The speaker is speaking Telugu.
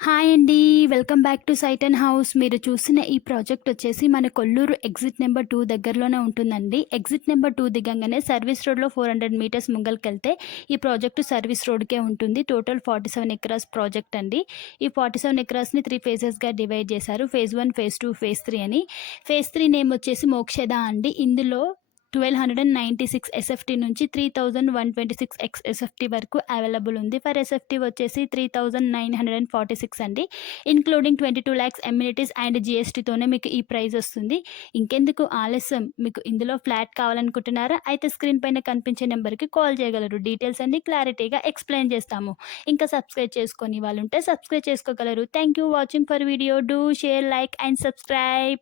హాయ్ అండి. Welcome back to site and house. మీరు చూసిన ఈ ప్రాజెక్ట్ వచ్చేసి మన కొల్లూరు ఎగ్జిట్ నెంబర్ 2 దగ్గరలోనే ఉంటుందండి. ఎగ్జిట్ నెంబర్ 2 దిగంగానే సర్వీస్ రోడ్‌లో 400 మీటర్స్ ముంగలకెళ్తే ఈ ప్రాజెక్ట్ సర్వీస్ రోడ్‌కే ఉంటుంది. టోటల్ 47 ఎకరాస్ ప్రాజెక్ట్ అండి. ఈ 47 ఎకరాస్‌ని 3 ఫేజెస్‌గా డివైడ్ చేశారు. ఫేజ్ 1, ఫేజ్ 2, ఫేజ్ 3 అని. ఫేజ్ 3 నేమ్ వచ్చేసి మోక్షద అండి. ఇందులో 1296 ఎస్ఎఫ్టీ నుంచి 3126 ఎస్ఎఫ్టీ వరకు అవైలబుల్ ఉంది. ఫర్ ఎస్ఎఫ్టీ వచ్చేసి 3946 అండి. ఇన్క్లూడింగ్ 22 lakhs ఎమ్యూనిటీస్ అండ్ జిఎస్టీతోనే మీకు ఈ ప్రైస్ వస్తుంది. ఇంకెందుకు ఆలస్యం, మీకు ఇందులో ఫ్లాట్ కావాలనుకుంటున్నారా? అయితే స్క్రీన్ పైన కనిపించే నెంబర్కి కాల్ చేయగలరు. డీటెయిల్స్ అన్ని క్లారిటీగా ఎక్స్ప్లెయిన్ చేస్తాము. ఇంకా సబ్స్క్రైబ్ చేసుకొని వాళ్ళు ఉంటే సబ్స్క్రైబ్ చేసుకోగలరు. Thank you watching for video. Do share, like and subscribe.